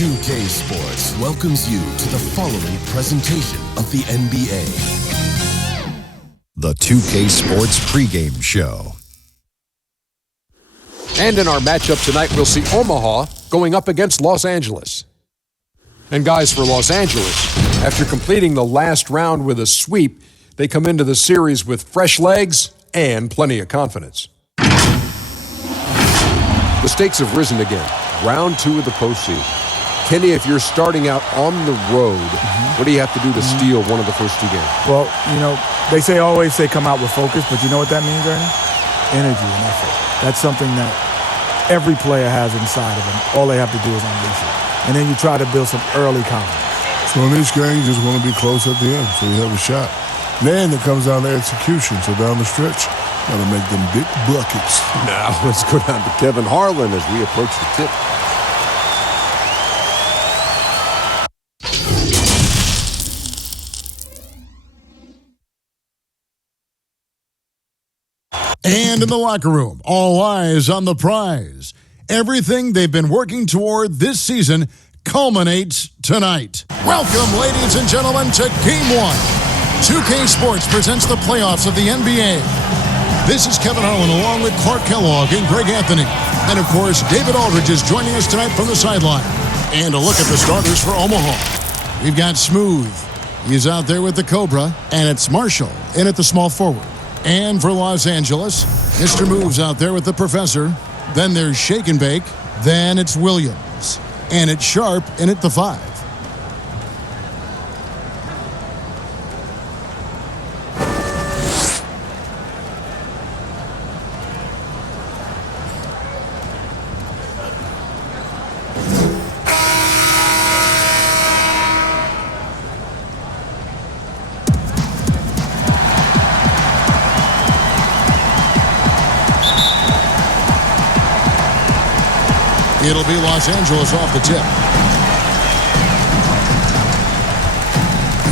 2K Sports welcomes you to the following presentation of the NBA. The 2K Sports pregame show. And in our matchup tonight, we'll see Omaha going up against Los Angeles. And guys, for Los Angeles, after completing the last round with a sweep, they come into the series with fresh legs and plenty of confidence. The stakes have risen again. Round 2 of the postseason. Kenny, if you're starting out on the road, what do you have to do to steal one of the first 2 games? Well, they always say come out with focus, but you know what that means, Ernie? Energy and effort. That's something that every player has inside of them. All they have to do is unleash it. And then you try to build some early confidence. So in this game, you just want to be close at the end so you have a shot. Then it comes down to execution. So down the stretch, got to make them big buckets. Now let's go down to Kevin Harlan as we approach the tip. And in the locker room, all eyes on the prize. Everything they've been working toward this season culminates tonight. Welcome, ladies and gentlemen, to Game 1. 2K Sports presents the playoffs of the NBA. This is Kevin Harlan along with Clark Kellogg and Greg Anthony. And, of course, David Aldridge is joining us tonight from the sideline. And a look at the starters for Omaha. We've got Smooth. He's out there with the Cobra. And it's Marshall in at the small forward. And for Los Angeles, Mr. Moves out there with the Professor. Then there's Shake and Bake. Then it's Williams. And it's Sharp in at the 5. It'll be Los Angeles off the tip.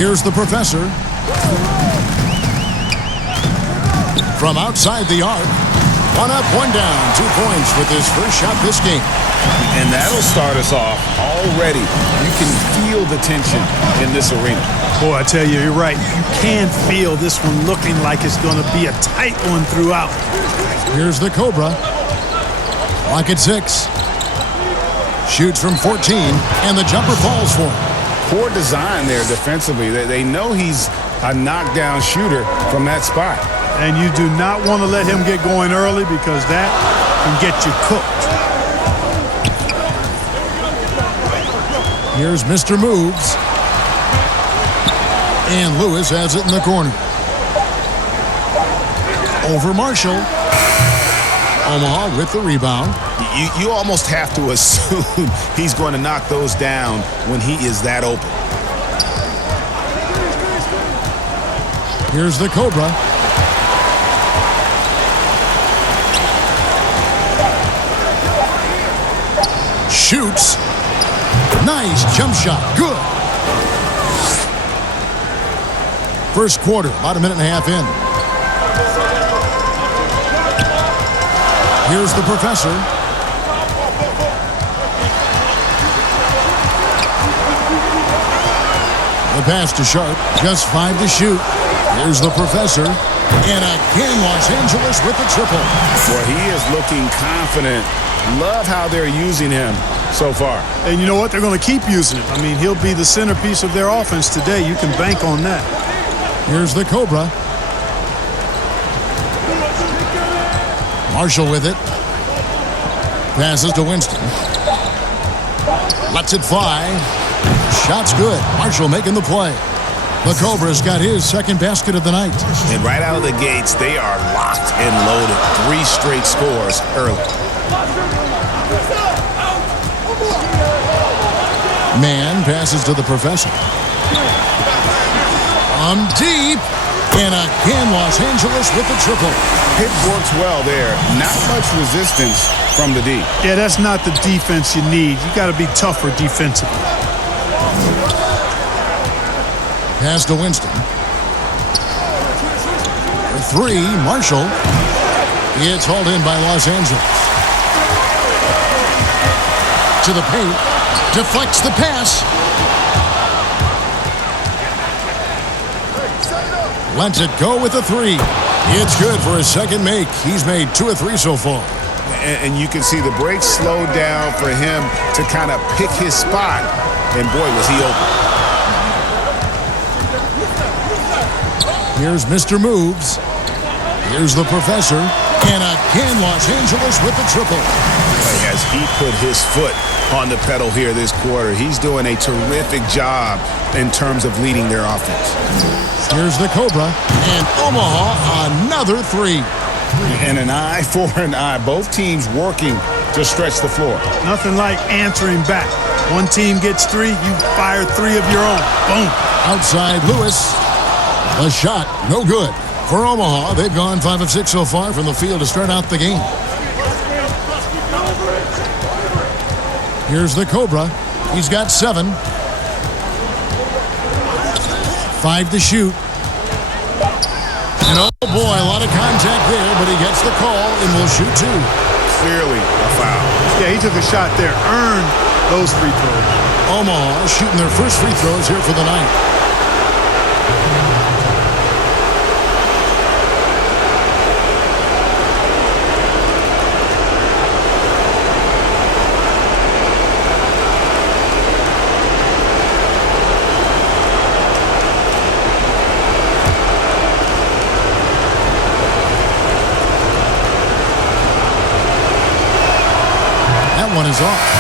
Here's the Professor. From outside the arc. 1 up, 1 down. 2 points with his first shot this game. And that'll start us off already. You can feel the tension in this arena. Boy, I tell you, you're right. You can feel this one looking like it's going to be a tight one throughout. Here's the Cobra. Clock at 6. Shoots from 14, and the jumper falls for him. Poor design there defensively. They know he's a knockdown shooter from that spot. And you do not want to let him get going early because that can get you cooked. Here's Mr. Moves. And Lewis has it in the corner. Over Marshall. Omaha with the rebound. You almost have to assume he's going to knock those down when he is that open. Here's the Cobra. Shoots. Nice jump shot. Good. First quarter, about a minute and a half in. Here's the Professor. The pass to Sharp. Just 5 to shoot. Here's the Professor. And again, Los Angeles with the triple. Well, he is looking confident. Love how they're using him so far. And you know what? They're going to keep using him. I mean, he'll be the centerpiece of their offense today. You can bank on that. Here's the Cobra. Marshall with it. Passes to Winston. Lets it fly. Shot's good. Marshall making the play. The Cobra's got his second basket of the night. And right out of the gates, they are locked and loaded. 3 straight scores early. Man passes to the Professor. Deep. And again, Los Angeles with the triple. It works well there. Not much resistance from the D. Yeah, that's not the defense you need. You got to be tougher defensively. Pass to Winston. For 3, Marshall. It's hauled in by Los Angeles. To the paint. deflects the pass. Lets it go with a 3. It's good for his second make. He's made 2 of 3 so far. And you can see the brakes slowed down for him to kind of pick his spot. And boy, was he open. Here's Mr. Moves. Here's the Professor. And again, Los Angeles with the triple. As he put his foot on the pedal here this quarter, he's doing a terrific job in terms of leading their offense. Here's the Cobra. And Omaha, another 3. And an eye for an eye. Both teams working to stretch the floor. Nothing like answering back. One team gets 3, you fire 3 of your own. Boom. Outside Lewis. The shot, no good. For Omaha, they've gone 5 of 6 so far from the field to start out the game. Here's the Cobra. He's got 7. 5 to shoot. And oh boy, a lot of contact there, but he gets the call and will shoot 2. Clearly a foul. Yeah, he took a shot there. Earned those free throws. Omaha shooting their first free throws here for the night. That one is off.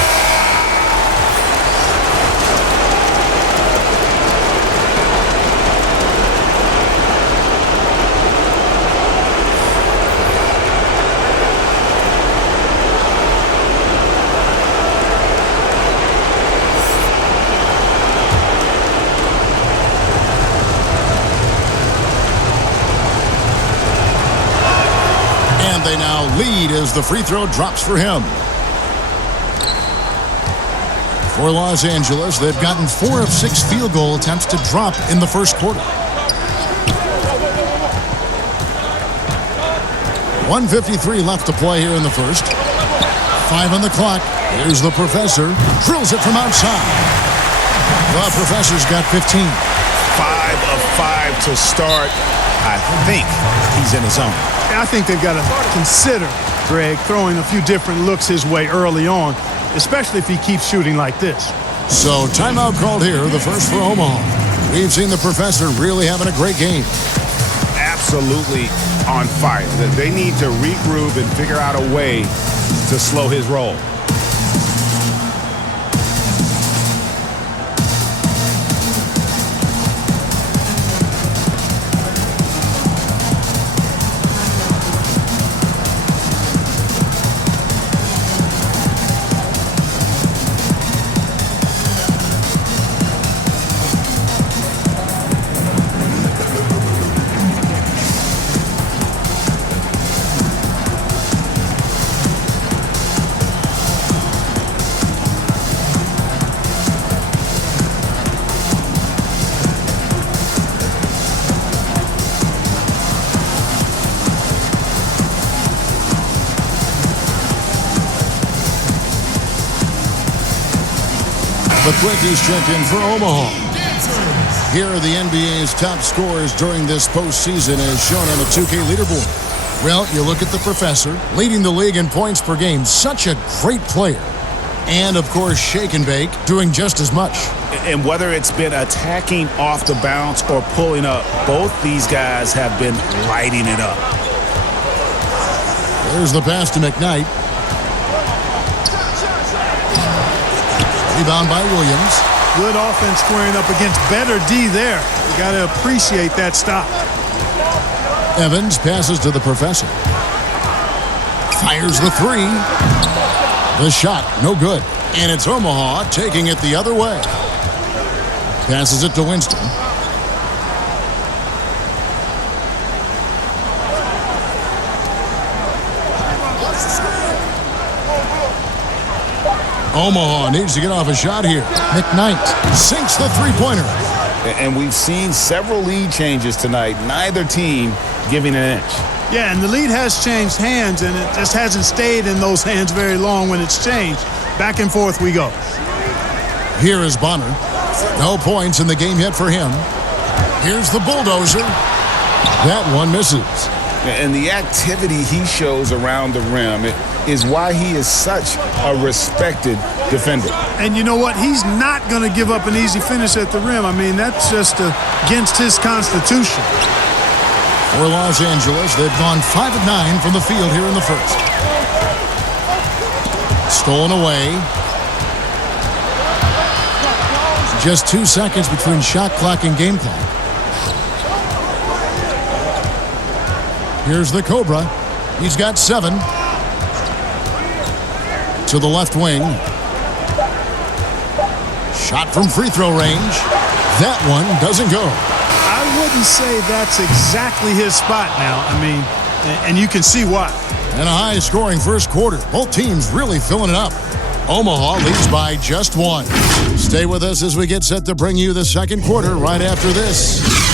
And they now lead as the free throw drops for him. For Los Angeles, they've gotten 4 of 6 field goal attempts to drop in the first quarter. 1:53 left to play here in the first. 5 on the clock. Here's the Professor. Drills it from outside. The Professor's got 15. 5 of 5 to start. I think he's in his zone. I think they've got to consider, Greg, throwing a few different looks his way early on, especially if he keeps shooting like this. So timeout called here, the first for Omaha. We've seen the Professor really having a great game. Absolutely on fire. They need to regroup and figure out a way to slow his roll. The quickies check in for Omaha. Here are the NBA's top scorers during this postseason as shown on the 2K leaderboard. Well, you look at the Professor, leading the league in points per game. Such a great player. And, of course, Shake and Bake doing just as much. And whether it's been attacking off the bounce or pulling up, both these guys have been lighting it up. There's the pass to McKnight. Rebound by Williams. Good offense squaring up against better D there. You got to appreciate that stop. Evans passes to the Professor. Fires the 3. The shot, no good. And it's Omaha taking it the other way. Passes it to Winston. Omaha needs to get off a shot here. McKnight sinks the three-pointer. And we've seen several lead changes tonight. Neither team giving an inch. Yeah, and the lead has changed hands, and it just hasn't stayed in those hands very long when it's changed. Back and forth we go. Here is Bonner. No points in the game yet for him. Here's the bulldozer. That one misses. And the activity he shows around the rim is why he is such a respected defender. And you know what? He's not going to give up an easy finish at the rim. I mean, that's just against his constitution. For Los Angeles, they've gone 5 of 9 from the field here in the first. Stolen away. Just 2 seconds between shot clock and game clock. Here's the Cobra. He's got 7. To the left wing. Shot from free throw range. That one doesn't go. I wouldn't say that's exactly his spot now. I mean, and you can see why. And a high-scoring first quarter. Both teams really filling it up. Omaha leads by just 1. Stay with us as we get set to bring you the second quarter right after this.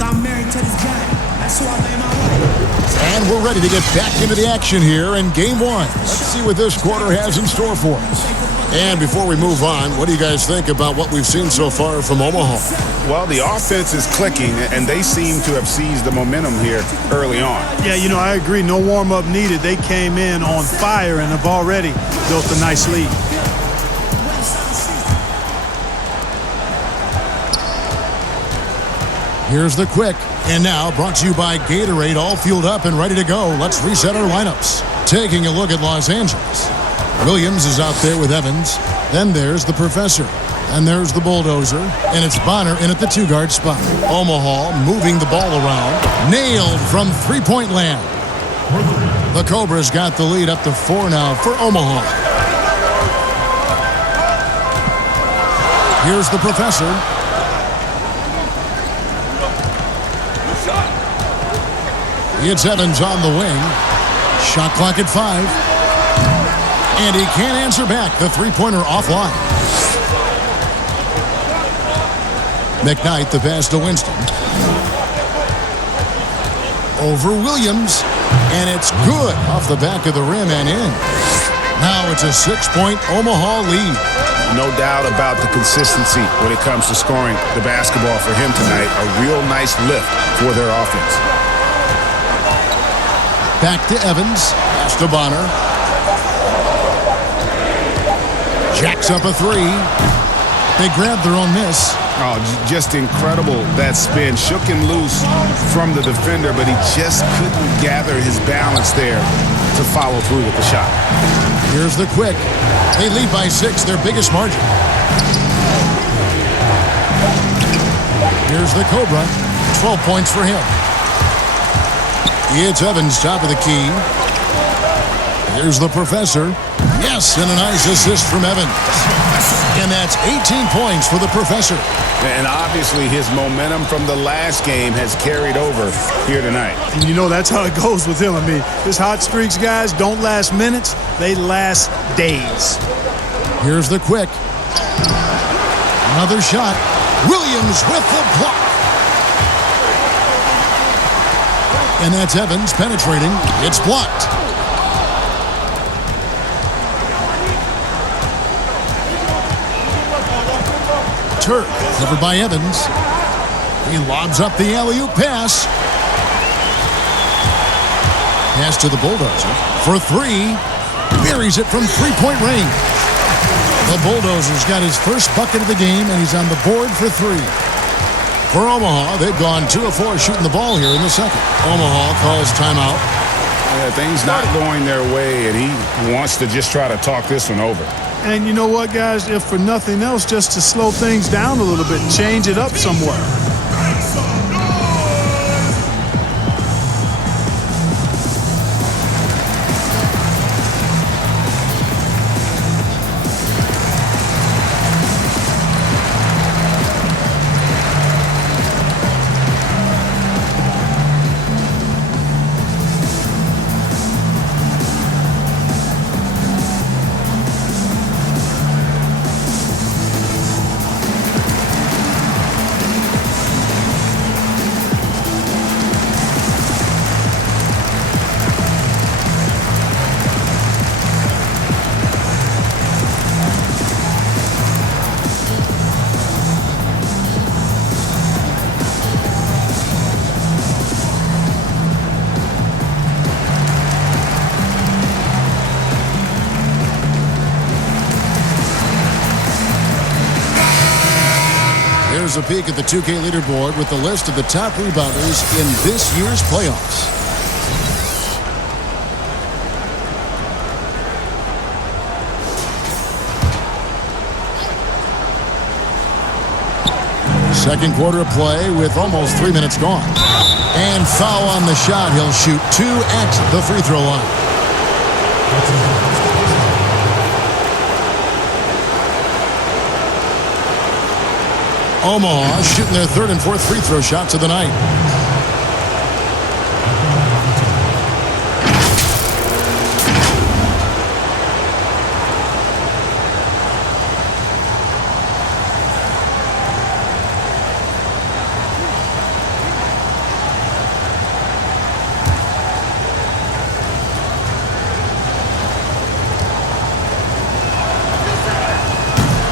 I'm married to this guy. That's who I lay my life. And we're ready to get back into the action here in Game 1. Let's see what this quarter has in store for us. And before we move on, what do you guys think about what we've seen so far from Omaha? Well, the offense is clicking, and they seem to have seized the momentum here early on. Yeah, you know, I agree. No warm-up needed. They came in on fire and have already built a nice lead. Here's the quick. And now brought to you by Gatorade, all fueled up and ready to go. Let's reset our lineups. Taking a look at Los Angeles. Williams is out there with Evans. Then there's the Professor. And there's the Bulldozer. And it's Bonner in at the 2-guard spot. Omaha moving the ball around. Nailed from three-point land. The Cobras got the lead up to 4 now for Omaha. Here's the Professor. It's Evans on the wing. Shot clock at 5. And he can't answer back. The three-pointer offline. McKnight, the pass to Winston. Over Williams. And it's good off the back of the rim and in. Now it's a 6-point Omaha lead. No doubt about the consistency when it comes to scoring the basketball for him tonight. A real nice lift for their offense. Back to Evans. Pass to Bonner. Jacks up a 3. They grabbed their own miss. Oh, just incredible, that spin. Shook him loose from the defender, but he just couldn't gather his balance there to follow through with the shot. Here's the quick. They lead by 6, their biggest margin. Here's the Cobra. 12 points for him. It's Evans, top of the key. Here's the Professor. Yes, and a nice assist from Evans. And that's 18 points for the Professor. And obviously his momentum from the last game has carried over here tonight. And you know, that's how it goes with him. I mean, his hot streaks, guys, don't last minutes. They last days. Here's the quick. Another shot. Williams with the block. And that's Evans penetrating. It's blocked. Turk covered by Evans. He lobs up the alley-oop pass. Pass to the Bulldozer for 3. Buries it from three-point range. The Bulldozer's got his first bucket of the game, and he's on the board for 3. For Omaha, they've gone 2 of 4 shooting the ball here in the second. Omaha calls timeout. Yeah, things not going their way, and he wants to just try to talk this one over. And you know what, guys? If for nothing else, just to slow things down a little bit and change it up somewhat. here's a peek at the 2K leaderboard with the list of the top rebounders in this year's playoffs. Second quarter of play with almost 3 minutes gone. And foul on the shot. He'll shoot 2 at the free throw line. Omaha shooting their third and fourth free throw shots of the night.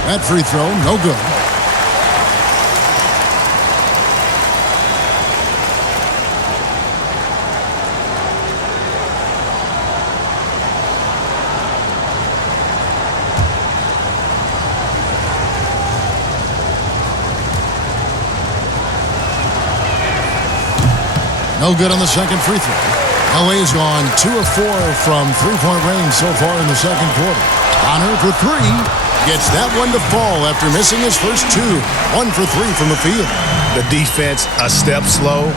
That free throw, no good. No good on the second free throw. LA's gone 2 of 4 from three-point range so far in the second quarter. Honor for 3. Gets that one to fall after missing his first 2. 1 for 3 from the field. The defense a step slow.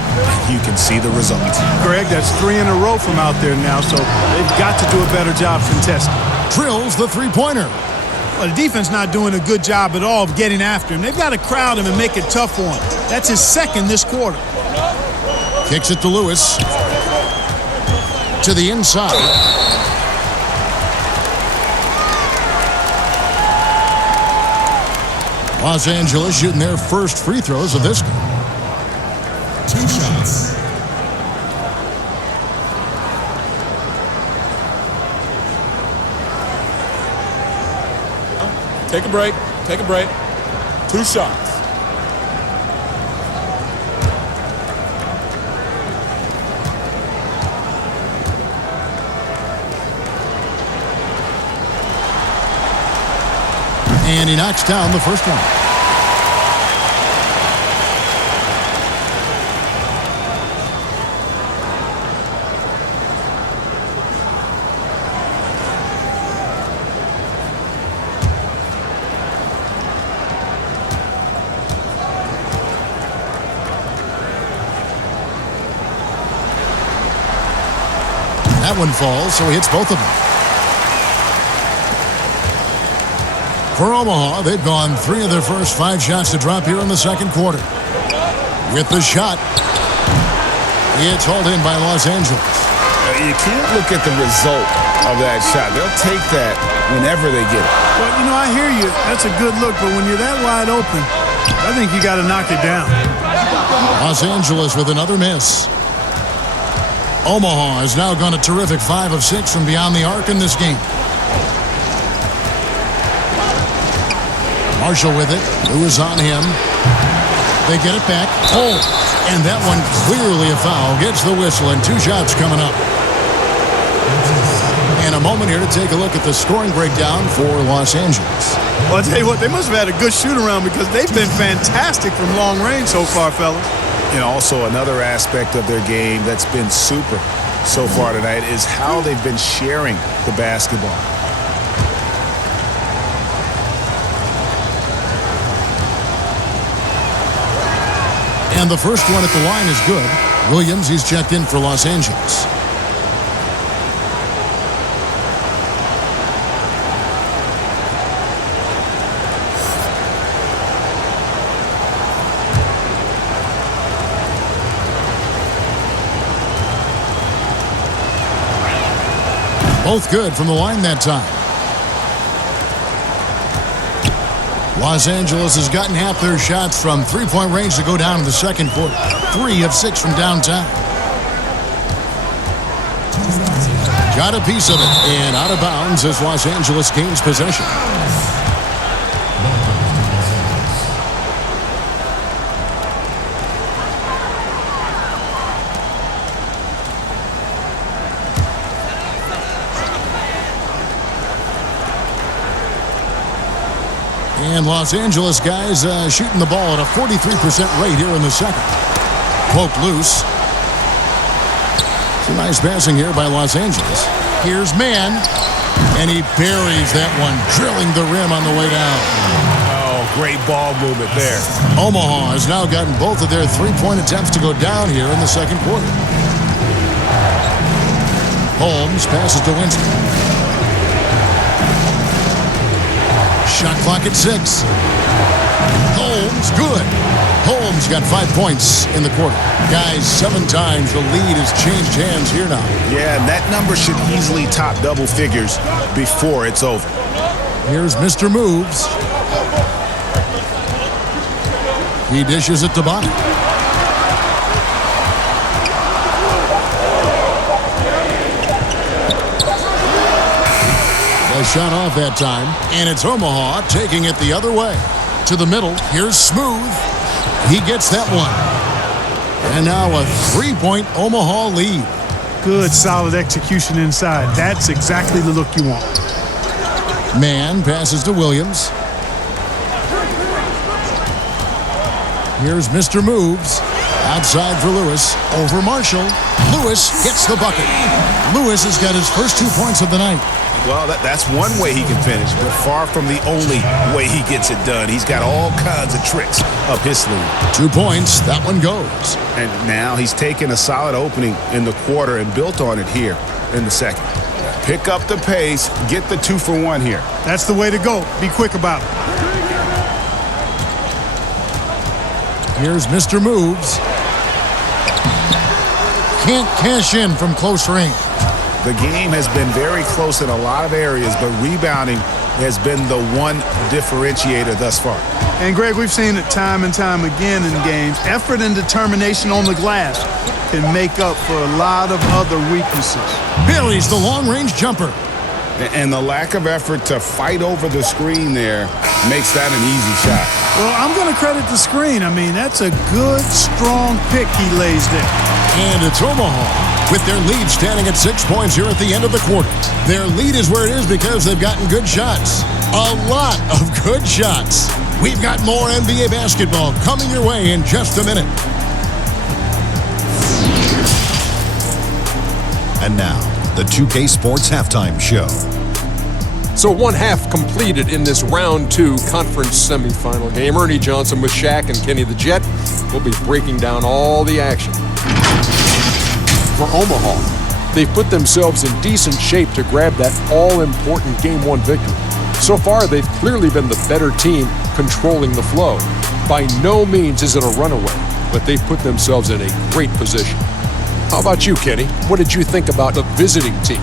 You can see the results. Greg, that's 3 in a row from out there now, so they've got to do a better job contesting. Drills the three-pointer. Well, the defense not doing a good job at all of getting after him. They've got to crowd him and make it tough for him. That's his second this quarter. Kicks it to Lewis. To the inside. Los Angeles shooting their first free throws of this game. 2 shots. Take a break. Take a break. 2 shots. And he knocks down the first one. That one falls, so he hits both of them. For Omaha, they've gone 3 of their first 5 shots to drop here in the second quarter. With the shot, it's hauled in by Los Angeles. You can't look at the result of that shot. They'll take that whenever they get it. Well, you know, I hear you. That's a good look, but when you're that wide open, I think you got to knock it down. Los Angeles with another miss. Omaha has now gone a terrific 5 of 6 from beyond the arc in this game. Marshall with it. Lewis on him. They get it back. Oh, and that one clearly a foul. Gets the whistle and 2 shots coming up. And a moment here to take a look at the scoring breakdown for Los Angeles. Well, I'll tell you what, they must have had a good shoot-around because they've been fantastic from long range so far, fellas. And also another aspect of their game that's been super so far tonight is how they've been sharing the basketball. And the first one at the line is good. Williams, he's checked in for Los Angeles. Both good from the line that time. Los Angeles has gotten half their shots from three-point range to go down in the second quarter. 3 of 6 from downtown. Got a piece of it and out of bounds as Los Angeles gains possession. And Los Angeles guys shooting the ball at a 43% rate here in the second. Poked loose. Some nice passing here by Los Angeles. Here's Mann. And he buries that one, drilling the rim on the way down. Oh, great ball movement there. Omaha has now gotten both of their three-point attempts to go down here in the second quarter. Holmes passes to Winston. Shot clock at 6. Holmes, good. Holmes got 5 points in the quarter. Guys, 7 times the lead has changed hands here now. Yeah, that number should easily top double figures before it's over. Here's Mr. Moves. He dishes it to Bonnie. A shot off that time, and it's Omaha taking it the other way. To the middle, here's Smooth. He gets that one. And now a 3-point Omaha lead. Good, solid execution inside. That's exactly the look you want. Mann passes to Williams. Here's Mr. Moves. Outside for Lewis. Over Marshall. Lewis gets the bucket. Lewis has got his first 2 points of the night. Well, that's one way he can finish, but far from the only way he gets it done. He's got all kinds of tricks up his sleeve. 2 points, that one goes. And now he's taken a solid opening in the quarter and built on it here in the second. Pick up the pace, get the 2 for 1 here. That's the way to go. Be quick about it. Here's Mr. Moves. Can't cash in from close range. The game has been very close in a lot of areas, but rebounding has been the one differentiator thus far. And, Greg, we've seen it time and time again in games. Effort and determination on the glass can make up for a lot of other weaknesses. Buries the long-range jumper. And the lack of effort to fight over the screen there makes that an easy shot. Well, I'm going to credit the screen. I mean, that's a good, strong pick he lays there. And it's Omaha with their lead standing at 6 points here at the end of the quarter. Their lead is where it is because they've gotten good shots. A lot of good shots. We've got more NBA basketball coming your way in just a minute. And now, the 2K Sports Halftime Show. So 1 half completed in this round 2 conference semifinal game. Ernie Johnson with Shaq and Kenny the Jet will be breaking down all the action. For Omaha, they've put themselves in decent shape to grab that all-important Game 1 victory. So far, they've clearly been the better team controlling the flow. By no means is it a runaway, but they've put themselves in a great position. How about you, Kenny? What did you think about the visiting team?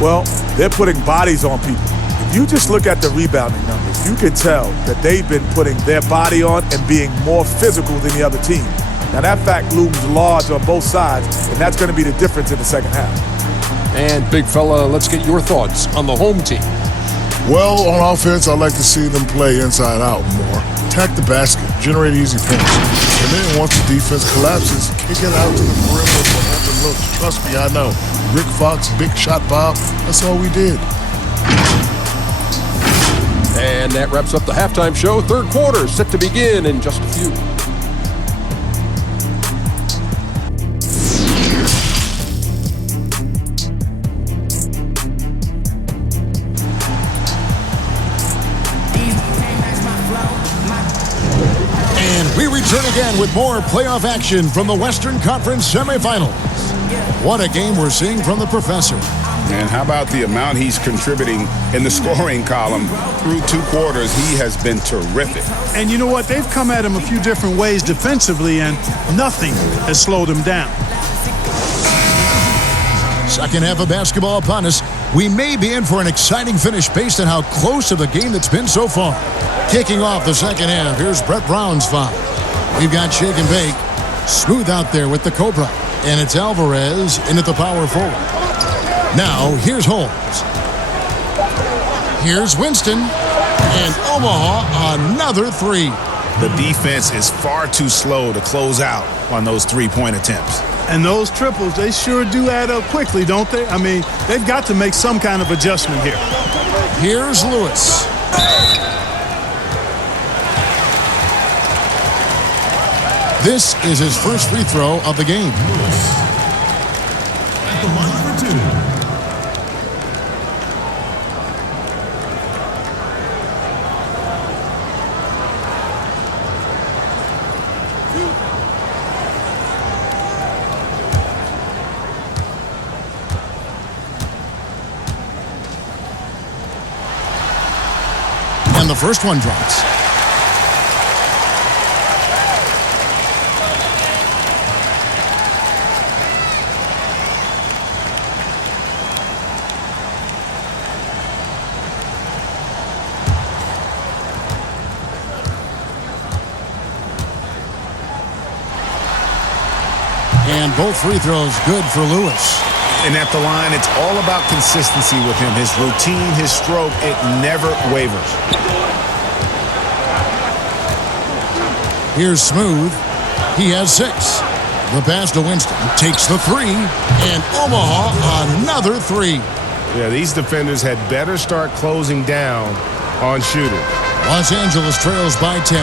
Well, they're putting bodies on people. If you just look at the rebounding numbers, you can tell that they've been putting their body on and being more physical than the other team. Now, that fact looms large on both sides, and that's going to be the difference in the second half. And, big fella, let's get your thoughts on the home team. Well, on offense, I like to see them play inside out more. Attack the basket, generate easy points. And then once the defense collapses, kick it out to the perimeter for open looks. Trust me, I know. Rick Fox, big shot Bob, that's all we did. And that wraps up the halftime show. Third quarter set to begin in just a few. And we return again with more playoff action from the Western Conference semifinals. What a game we're seeing from the professor. And how about the amount he's contributing in the scoring column through 2 quarters? He has been terrific. And you know what? They've come at him a few different ways defensively, and nothing has slowed him down. Second half of basketball upon us. We may be in for an exciting finish based on how close of a game that's been so far. Kicking off the second half, here's Brett Brown's foul. We've got Shake and Bake. Smooth out there with the Cobra. And it's Alvarez in at the power forward. Now, here's Holmes. Here's Winston. And Omaha, another 3. The defense is far too slow to close out on those 3-point attempts. And those triples, they sure do add up quickly, don't they? I mean, they've got to make some kind of adjustment here. Here's Lewis. This is his first free throw of the game. At the line for two. And the first one drops. And both free throws good for Lewis. And at the line, it's all about consistency with him. His routine, his stroke, it never wavers. Here's Smooth. He has 6. The pass to Winston. Takes the 3. And Omaha another 3. Yeah, these defenders had better start closing down on shooters. Los Angeles trails by 10.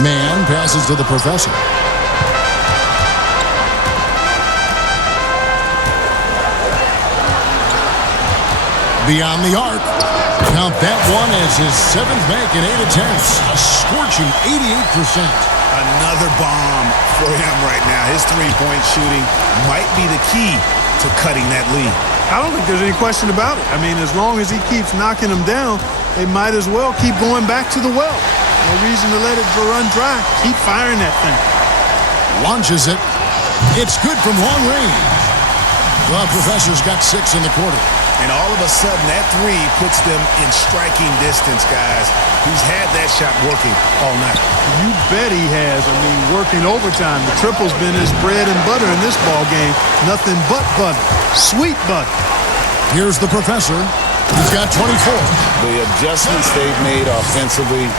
Man passes to the professor. Beyond the arc. Count that one as his 7th make in 8 attempts. A scorching 88%. Another bomb for him right now. His three-point shooting might be the key to cutting that lead. I don't think there's any question about it. I mean, as long as he keeps knocking them down, they might as well keep going back to the well. No reason to let it run dry. Keep firing that thing. Launches it. It's good from long range. The professor's got 6 in the quarter. And all of a sudden, that three puts them in striking distance, guys. He's had that shot working all night. You bet he has. I mean, working overtime. The triple's been his bread and butter in this ball game. Nothing but butter. Sweet butter. Here's the professor. He's got 24. The adjustments they've made offensively,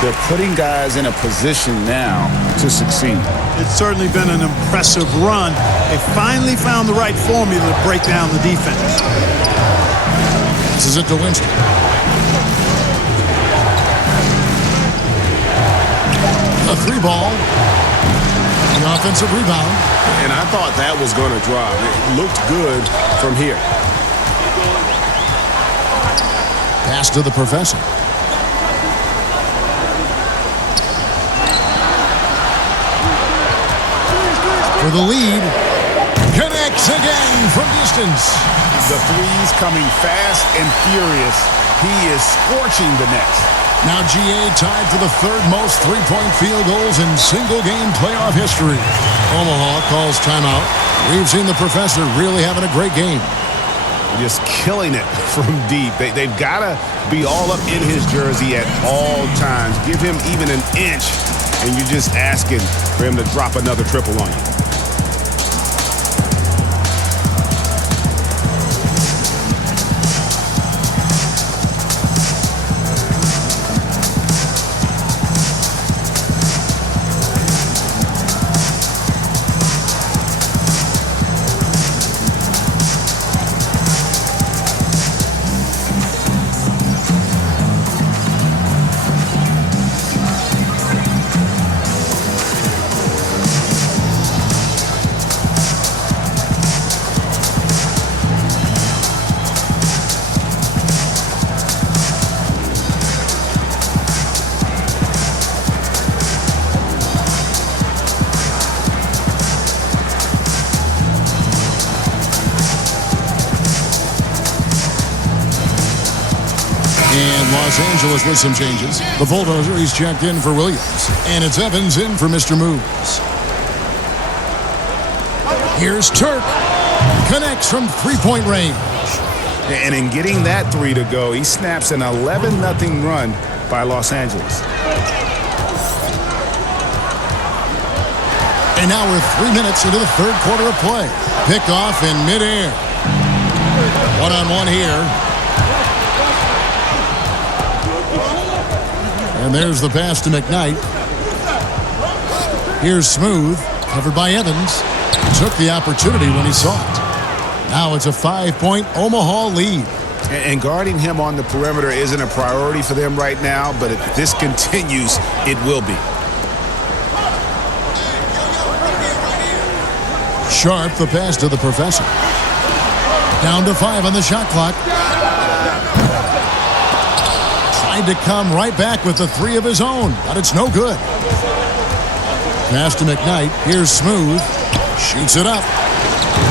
they're putting guys in a position now to succeed. It's certainly been an impressive run. They finally found the right formula to break down the defense. This is it to Winston. A 3 ball. The offensive rebound. And I thought that was going to drop. It looked good from here. Pass to the professor. For the lead. Connects again from distance. The threes coming fast and furious. He is scorching the nets. Now GA tied for the 3rd most three-point field goals in single-game playoff history. Omaha calls timeout. We've seen the professor really having a great game. Just killing it from deep. They've got to be all up in his jersey at all times. Give him even an inch, and you're just asking for him to drop another triple on you. Los Angeles with some changes. The bulldozer, he's checked in for Williams. And it's Evans in for Mr. Moves. Here's Turk. Connects from three-point range. And in getting that three to go, he snaps an 11-0 run by Los Angeles. And now we're 3 minutes into the 3rd quarter of play. Picked off in midair. One-on-one here. And there's the pass to McKnight. Here's Smooth, covered by Evans. Took the opportunity when he saw it. Now it's a 5-point Omaha lead. And guarding him on the perimeter isn't a priority for them right now, but if this continues, it will be. Sharp, the pass to the professor. Down to 5 on the shot clock. Tried to come right back with the 3 of his own, but it's no good. Pass to McKnight. Here's Smooth. Shoots it up.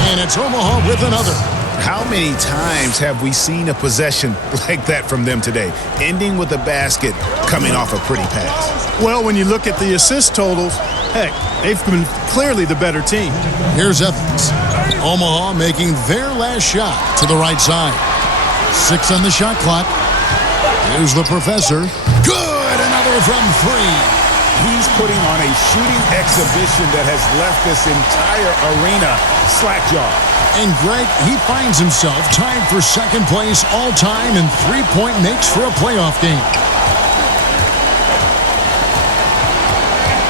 And it's Omaha with another. How many times have we seen a possession like that from them today, ending with a basket coming off a pretty pass? Well, when you look at the assist totals, heck, they've been clearly the better team. Here's Evans. Omaha making their last shot to the right side. 6 on the shot clock. Here's the professor. Good! Another from 3. He's putting on a shooting exhibition that has left this entire arena slack-jawed. And Greg, he finds himself tied for second place all-time in three-point makes for a playoff game.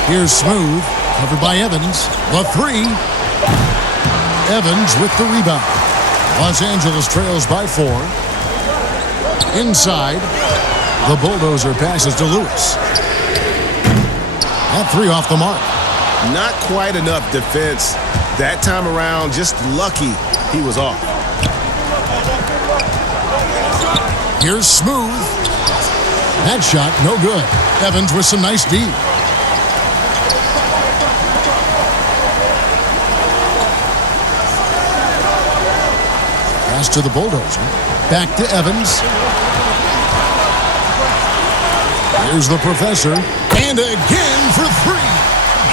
Here's Smooth, covered by Evans. The 3. Evans with the rebound. Los Angeles trails by 4. Inside, the bulldozer passes to Lewis. That 3 off the mark. Not quite enough defense that time around. Just lucky he was off. Here's Smooth. That shot, no good. Evans with some nice D. Pass to the bulldozer. Back to Evans. Here's the professor. And again for 3.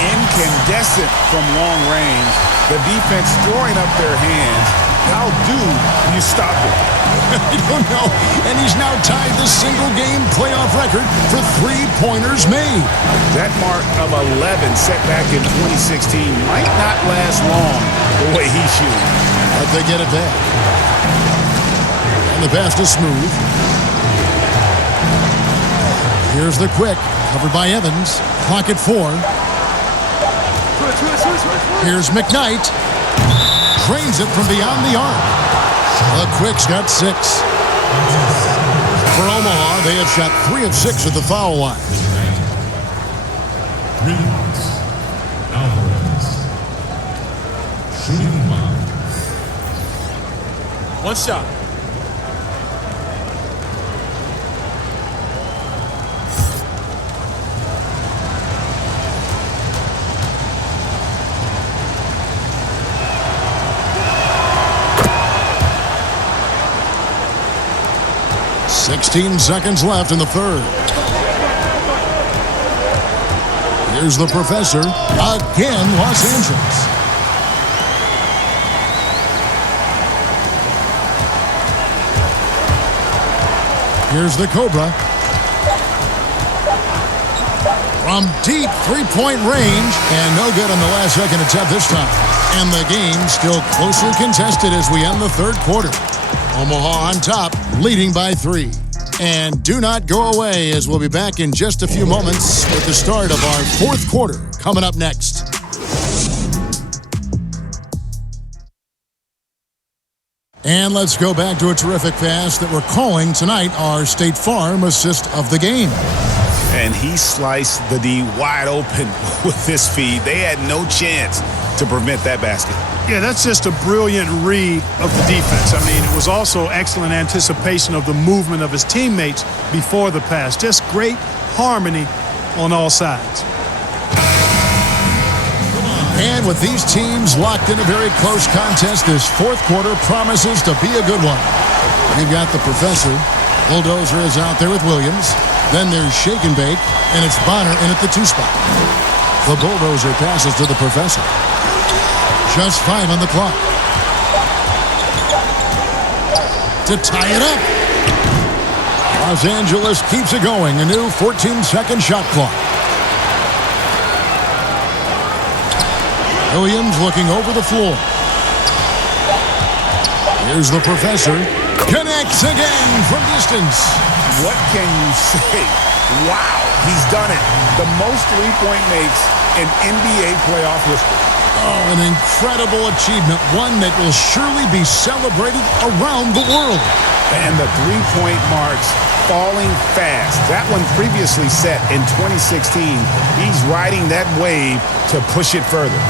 Incandescent from long range. The defense throwing up their hands. How do you stop it? I don't know. And he's now tied the single-game playoff record for 3-pointers made. That mark of 11 set back in 2016 might not last long the way he's shooting. But they get it back. And the pass is Smooth. Here's the quick, covered by Evans. Clock at 4. Here's McKnight. Drains it from beyond the arc. The quick's got 6. For Omaha, they have shot 3 of 6 at the foul line. One shot. Sixteen seconds left in the third. Here's the professor. Again, Los Angeles. Here's the Cobra. From deep three-point range, and no good on the last second attempt this time. And the game still closely contested as we end the third quarter. Omaha on top, leading by 3. And do not go away, as we'll be back in just a few moments with the start of our fourth quarter coming up next. And let's go back to a terrific pass that we're calling tonight our State Farm assist of the game. And he sliced the D wide open with this feed. They had no chance to prevent that basket. Yeah, that's just a brilliant read of the defense. I mean, it was also excellent anticipation of the movement of his teammates before the pass. Just great harmony on all sides. And with these teams locked in a very close contest, this fourth quarter promises to be a good one. We've got the professor. Bulldozer is out there with Williams. Then there's Shake and Bake, and it's Bonner in at the 2 spot. The bulldozer passes to the professor. Just 5 on the clock. To tie it up. Los Angeles keeps it going. A new 14-second shot clock. Williams looking over the floor. Here's the professor. Connects again from distance. What can you say? Wow, he's done it. The most three-point makes in NBA playoff history. Oh, an incredible achievement, one that will surely be celebrated around the world. And the three-point marks falling fast. That one previously set in 2016. He's riding that wave to push it further.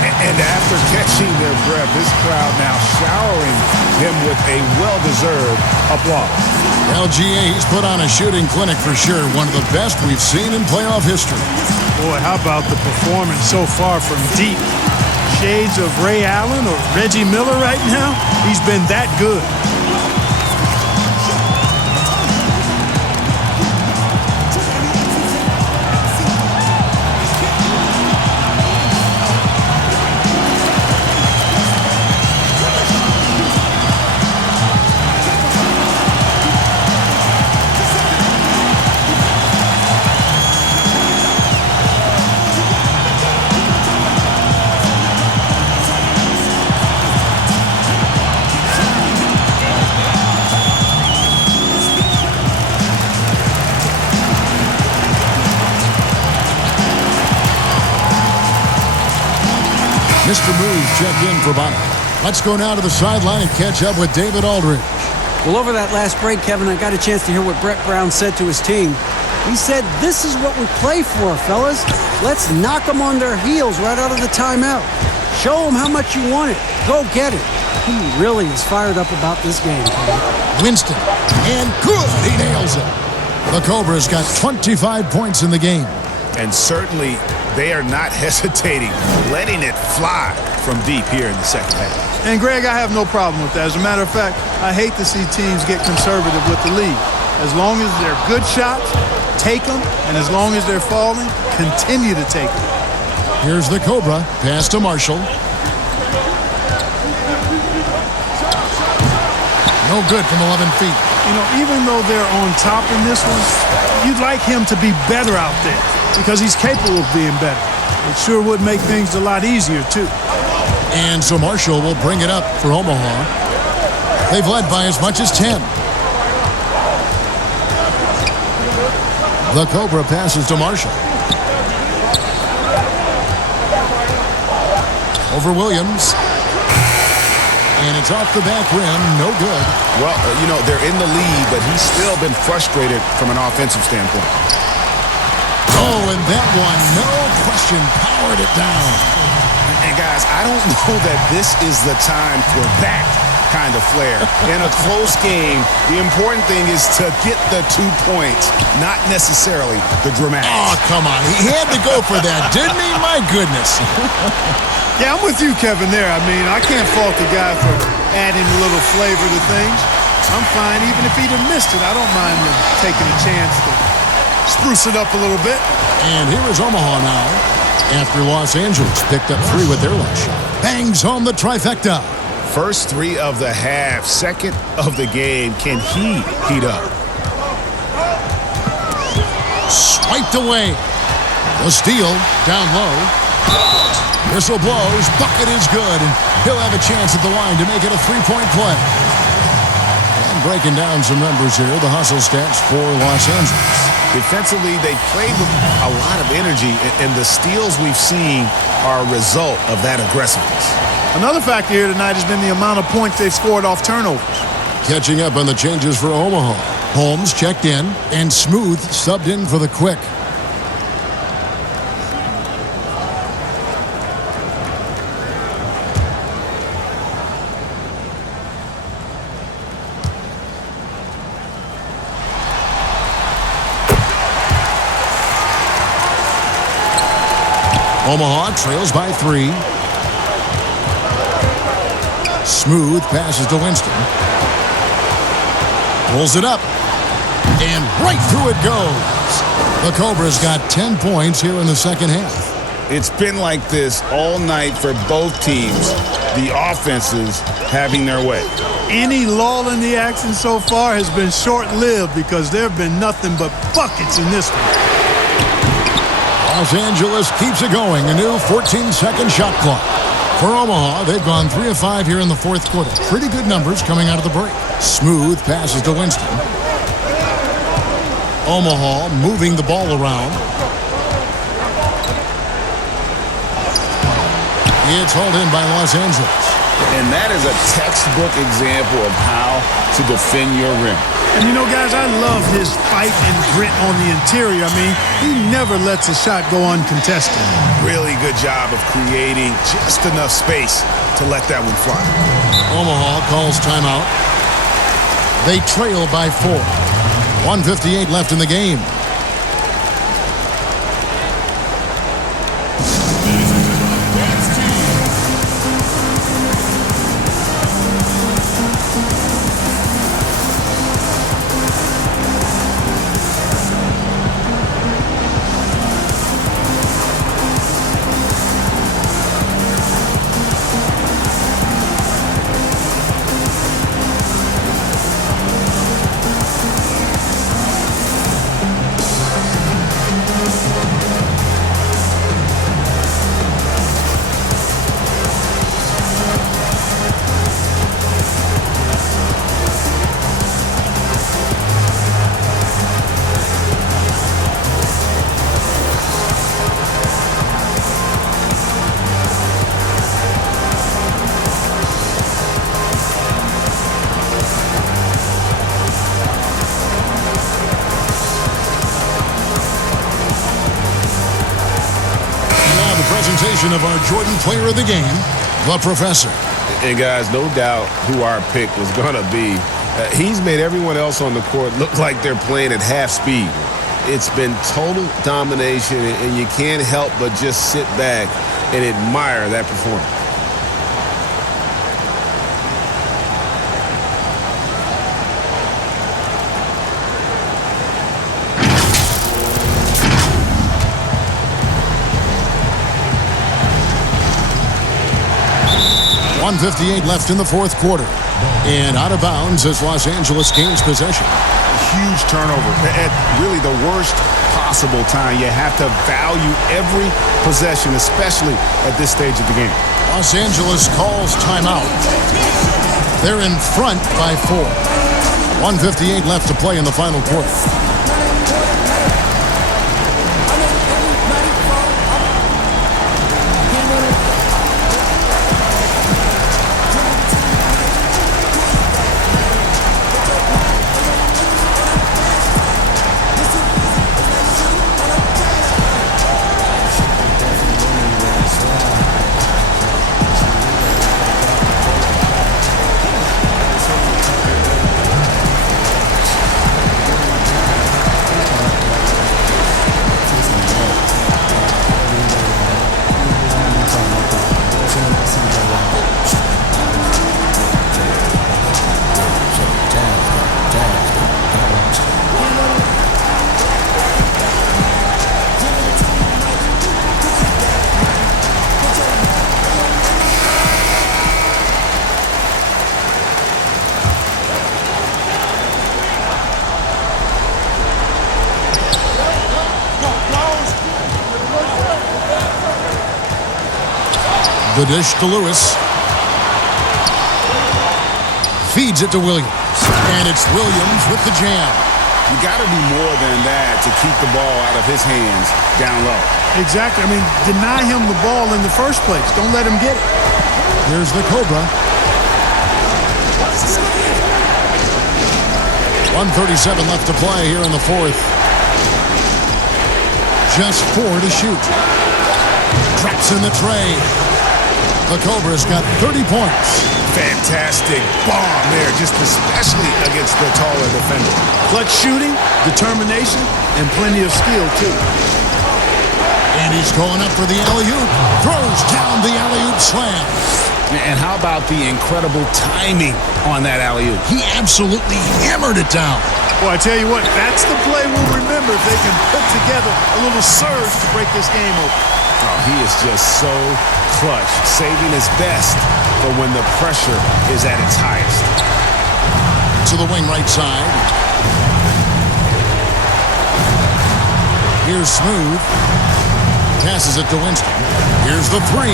And after catching their breath, this crowd now showering him with a well-deserved applause. LGA, he's put on a shooting clinic for sure. One of the best we've seen in playoff history. Boy, how about the performance so far from deep? Shades of Ray Allen or Reggie Miller right now? He's been that good. Mr. Maize checked in for Bonner. Let's go now to the sideline and catch up with David Aldridge. Well, over that last break, Kevin, I got a chance to hear what Brett Brown said to his team. He said, "This is what we play for, fellas. Let's knock them on their heels right out of the timeout. Show them how much you want it. Go get it." He really is fired up about this game, Kevin. Winston, and good. He nails it. The Cobras got 25 points in the game. And certainly they are not hesitating, letting it fly from deep here in the second half. And, Greg, I have no problem with that. As a matter of fact, I hate to see teams get conservative with the lead. As long as they're good shots, take them. And as long as they're falling, continue to take them. Here's the Cobra. Pass to Marshall. No good from 11 feet. You know, even though they're on top in this one, you'd like him to be better out there because he's capable of being better. It sure would make things a lot easier, too. And so Marshall will bring it up for Omaha. They've led by as much as 10. The Cobra passes to Marshall. Over Williams. And it's off the back rim. No good. Well, you know, they're in the lead, but he's still been frustrated from an offensive standpoint. Oh, and that one, no question, powered it down. And guys, I don't know that this is the time for that kind of flair. In a close game, the important thing is to get the 2 points, not necessarily the dramatics. Oh, come on. He had to go for that, didn't he? My goodness. Yeah, I'm with you, Kevin, there. I mean, I can't fault the guy for adding a little flavor to things. I'm fine. Even if he'd have missed it, I don't mind him taking a chance to spruce it up a little bit. And here is Omaha now, after Los Angeles picked up 3 with their last shot. Bangs home the trifecta. First 3 of the half, second of the game. Can he heat up? Swiped away. The steal down low. Whistle blows. Bucket is good, and he'll have a chance at the line to make it a 3-point play. And breaking down some numbers here, the hustle stats for Los Angeles. Defensively, they played with a lot of energy, and the steals we've seen are a result of that aggressiveness. Another factor here tonight has been the amount of points they've scored off turnovers. Catching up on the changes for Omaha. Holmes checked in, and Smooth subbed in for the Quick. Omaha trails by 3. Smooth passes to Winston. Pulls it up. And right through it goes. The Cobras got 10 points here in the second half. It's been like this all night for both teams. The offenses having their way. Any lull in the action so far has been short-lived because there have been nothing but buckets in this one. Los Angeles keeps it going. A new 14-second shot clock. For Omaha, they've gone 3 of 5 here in the fourth quarter. Pretty good numbers coming out of the break. Smooth passes to Winston. Omaha moving the ball around. It's hauled in by Los Angeles. And that is a textbook example of how to defend your rim. And you know, guys, I love his fight and grit on the interior. I mean, he never lets a shot go uncontested. Really good job of creating just enough space to let that one fly. Omaha calls timeout. They trail by 4. 1:58 left in the game. Presentation of our Jordan Player of the Game, the Professor. And guys, no doubt who our pick was going to be. He's made everyone else on the court look like they're playing at half speed. It's been total domination, and you can't help but just sit back and admire that performance. .158 left in the fourth quarter. And out of bounds as Los Angeles gains possession. Huge turnover at really the worst possible time. You have to value every possession, especially at this stage of the game. Los Angeles calls timeout. They're in front by 4. 1:58 left to play in the final quarter. The dish to Lewis. Feeds it to Williams. And it's Williams with the jam. You got to do more than that to keep the ball out of his hands down low. Exactly. I mean, deny him the ball in the first place. Don't let him get it. Here's the Cobra. 1:37 left to play here in the fourth. Just 4 to shoot. Traps in the tray. The Cobra's got 30 points. Fantastic bomb there, just especially against the taller defender. Clutch shooting, determination, and plenty of skill, too. And he's going up for the alley-oop. Throws down the alley-oop slam. And how about the incredible timing on that alley-oop? He absolutely hammered it down. Well, I tell you what, that's the play we'll remember if they can put together a little surge to break this game open. Oh, he is just so clutch, saving his best for when the pressure is at its highest. To the wing right side. Here's Smooth. Passes it to Winston. Here's the 3.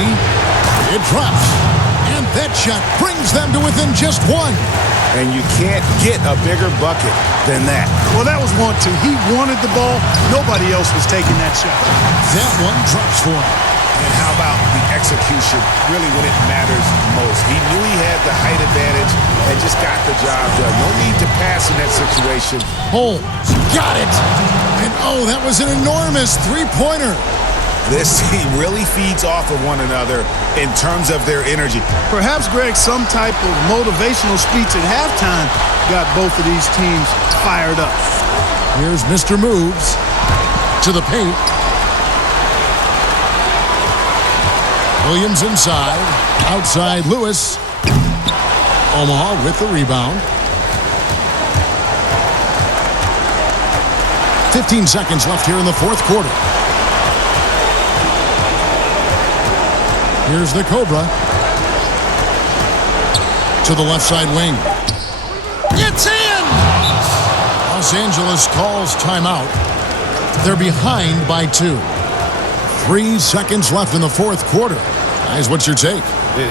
It drops. And that shot brings them to within just 1. And you can't get a bigger bucket than that. Well, that was 1-2. He wanted the ball. Nobody else was taking that shot. That one drops for him. And how about the execution really when it matters most. He knew he had the height advantage and just got the job done. No need to pass in that situation. Holmes got it. And oh, that was an enormous three-pointer. This team really feeds off of one another in terms of their energy. Perhaps, Greg, some type of motivational speech at halftime got both of these teams fired up. Here's Mr. Moves to the paint. Williams inside. Outside Lewis. Omaha with the rebound. 15 seconds left here in the fourth quarter. Here's the Cobra. To the left side wing. It's in! Los Angeles calls timeout. They're behind by 2. 3 seconds left in the fourth quarter. Guys, what's your take?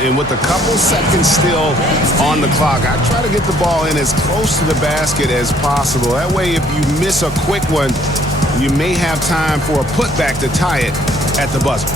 And with a couple seconds still on the clock, I try to get the ball in as close to the basket as possible. That way, if you miss a quick one, you may have time for a putback to tie it at the buzzer.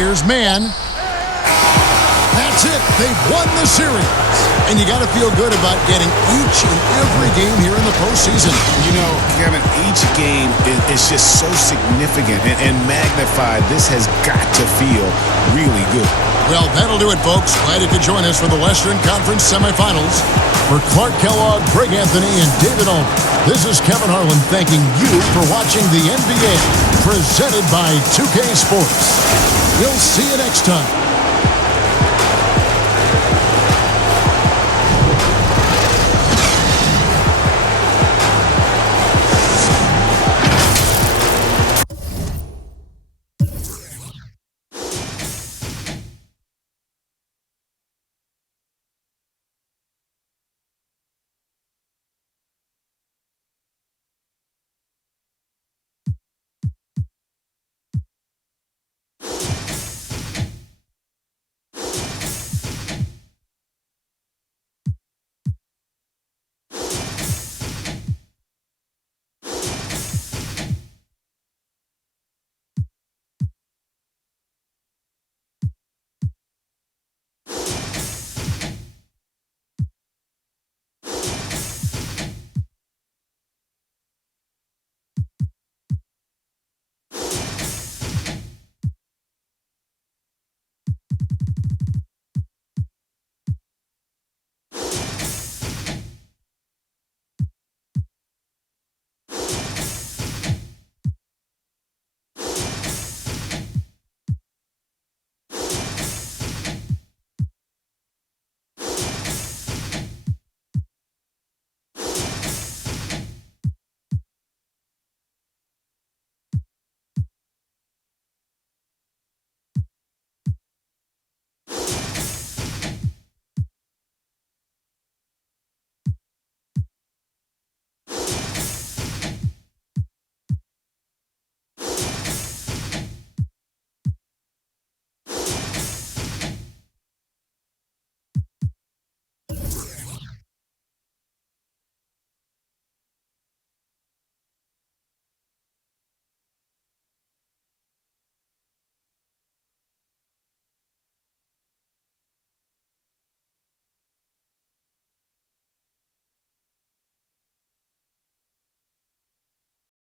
Here's man. That's it. They've won the series. And you got to feel good about getting each and every game here in the postseason. You know, Kevin, each game is just so significant and magnified. This has got to feel really good. Well, that'll do it, folks. Glad you could join us for the Western Conference semifinals. For Clark Kellogg, Greg Anthony, and David Allman, this is Kevin Harlan thanking you for watching the NBA presented by 2K Sports. We'll see you next time.